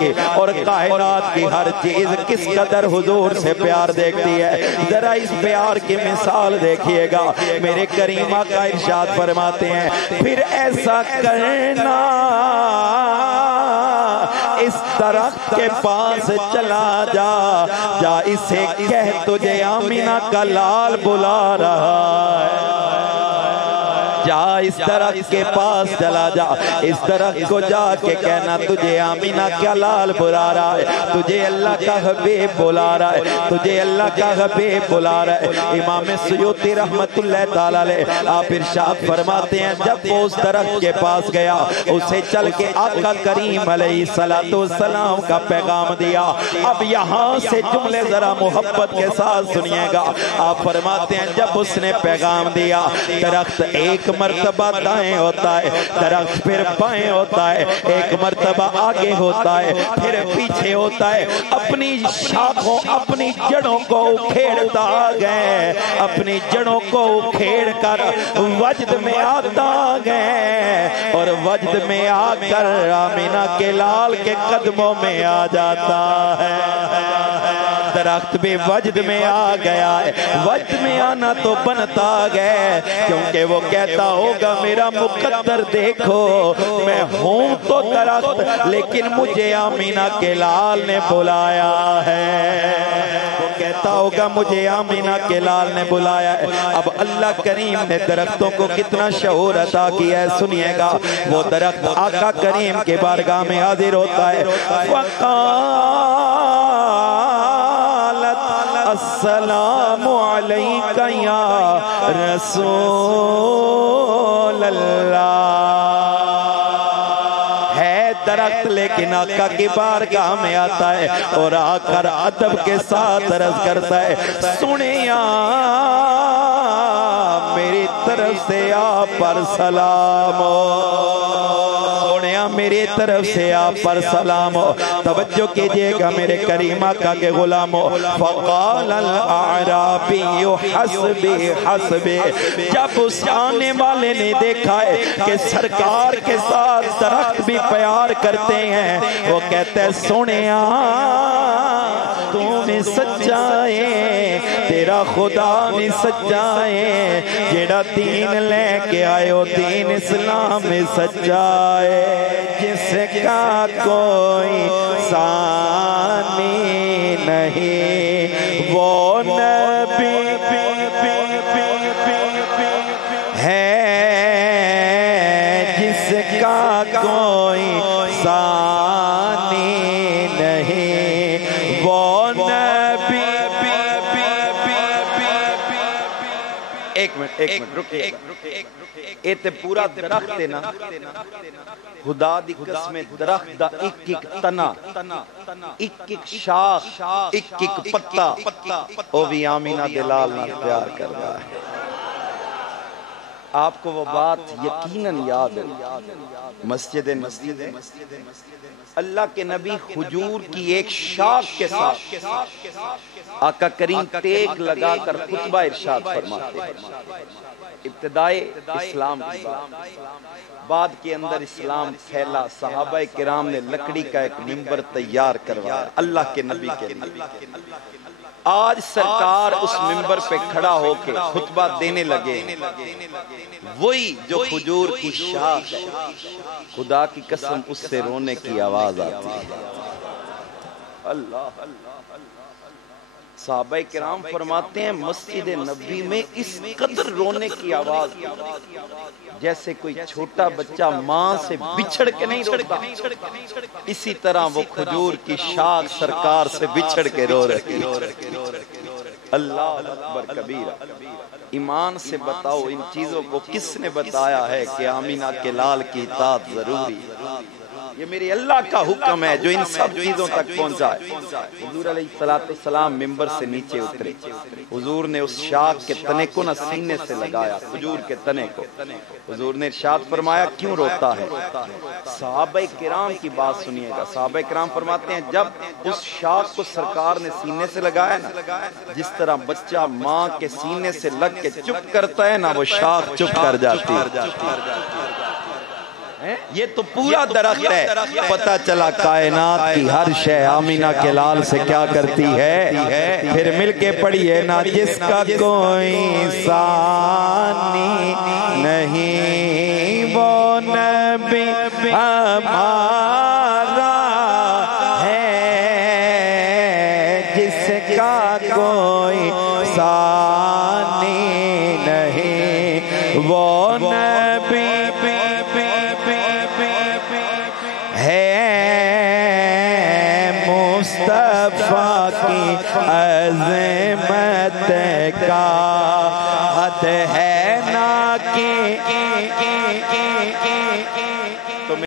اور کائنات کی ہر چیز کس قدر حضور سے پیار دیکھتی ہے. ذرا اس پیار کی مثال دیکھیے گا. میرے کریم آقا ارشاد فرماتے ہیں پھر ایسا کرنا اس درخت کے پاس چلا جا اسے کہہ تجھے آمینہ کا لال بلا رہا ہے. جا اس درخت کے پاس چلا جا, اس درخت کو جا کے کہنا تجھے آمینہ کا لال بلا رہا ہے, تجھے اللہ کا حبیب بلا رہا ہے, تجھے اللہ کا حبیب بلا رہا ہے. امام سیوطی رحمت اللہ تعالیٰ علیہ آپ ارشاد فرماتے ہیں جب وہ اس درخت کے پاس گیا اسے چل کے آقا کریم علیہ السلام کا پیغام دیا. اب یہاں سے جملے ذرا محبت کے ساتھ سنیے گا. آپ فرماتے ہیں جب اس نے پیغام دیا درخت ایک مرتبہ دائیں ہوتا ہے, درخت پھر بائیں ہوتا ہے, ایک مرتبہ آگے ہوتا ہے پھر پیچھے ہوتا ہے. اپنی شاخوں اپنی جڑوں کو اکھیڑتا گئے, اپنی جڑوں کو اکھیڑ کر وجد میں آتا گئے اور وجد میں آ کر آمینہ کے لال کے قدموں میں آ جاتا ہے. درخت بھی وجد میں آ گیا ہے. وجد میں آنا تو بنتا گئے کیونکہ وہ کہتا ہوگا میرا مقدر دیکھو میں ہوں تو درخت لیکن مجھے آمینہ کے لال نے بلایا ہے. وہ کہتا ہوگا مجھے آمینہ کے لال نے بلایا ہے. اب اللہ کریم نے درختوں کو کتنا شعور عطا کیا ہے سنیے گا. وہ درخت آقا کریم کے بارگاہ میں حاضر ہوتا ہے. السلام علیکہ یا رسول اللہ. ہے درخت لیکن آقا کی بارگاہ میں آتا ہے اور آ کر ادب کے ساتھ عرض کرتا ہے سنیا میری طرف سے آپ پر سلام ہو, میری طرف سے آپ پر سلام ہو. توجہ کیجئے گا میرے کریم آقا کے غلاموں. فقال الاعرابی حسبی حسبی. جب اس آنے والے نے دیکھا ہے کہ سرکار کے ساتھ درخت بھی پیار کرتے ہیں وہ کہتے ہیں سنیا تو میں سچائے تیرا خدا میں سچائے جیڑا دین لے کے آئے ہو دین اسلام میں سچائے جس کا کوئی ثانی نہیں وہ نبی ہے جس کا کوئی ثانی نہیں وہ نبی. ایک منٹ رکیے اے تے پورا درخت ہے نا خدا دی قسم درخت دا ایک ایک تنا ایک ایک شاخ ایک ایک پتا او بھی آمینہ دلال نہ پیار کر رہا ہے. آپ کو وہ بات یقیناً یاد ہے مسجد اللہ کے نبی حضور کی ایک شاخ کے ساتھ آقا کریم ٹیک لگا کر خطبہ ارشاد فرماتے ہیں. ابتدائے اسلام کی بعد کے اندر اسلام پھیلا, صحابہ کرام نے لکڑی کا ایک منبر تیار کروایا اللہ کے نبی کے لیے. آج سرکار اس منبر پہ کھڑا ہو کے خطبہ دینے لگے وہی جو حضور کی شاخ ہے. خدا کی قسم اس سے رونے کی آواز آتی ہے. اللہ صحابہ کرام فرماتے ہیں مسجد نبی میں اس قدر رونے کی آواز جیسے کوئی چھوٹا بچہ ماں سے بچھڑ کے نہیں روتا, اسی طرح وہ کھجور کی شاخ سرکار سے بچھڑ کے رو رہی. اللہ اکبر کبیرہ. ایمان سے بتاؤ ان چیزوں کو کس نے بتایا ہے کہ آمینہ کے لال کی اطاعت ضروری ہے؟ یہ میرے اللہ کا حکم ہے جو ان سب چیزوں تک پہنچا ہے. حضور علیہ السلام منبر سے نیچے اترے. حضور نے اس شاخ کے تنے کو نہ سینے سے لگایا, کھجور کے تنے کو. حضور نے ارشاد فرمایا کیوں روتا ہے؟ صحابہ کرام کی بات سنیے گا. صحابہ کرام فرماتے ہیں جب اس شاخ کو سرکار نے سینے سے لگایا نا, جس طرح بچہ ماں کے سینے سے لگ کے چپ کرتا ہے نا, وہ شاخ چپ کر جاتی ہے. یہ تو پورا درخت ہے. پتہ چلا کائنات کی ہر شے آمینہ کے لال سے کیا کرتی ہے. پھر مل کے پڑھیے نا. جس کا کوئی ثانی نہیں وہ نبی ہمارا ہے. جس کا کوئی ثانی نہیں وہ نبی ہے. مصطفیٰ کی عظمت کا حد ہے.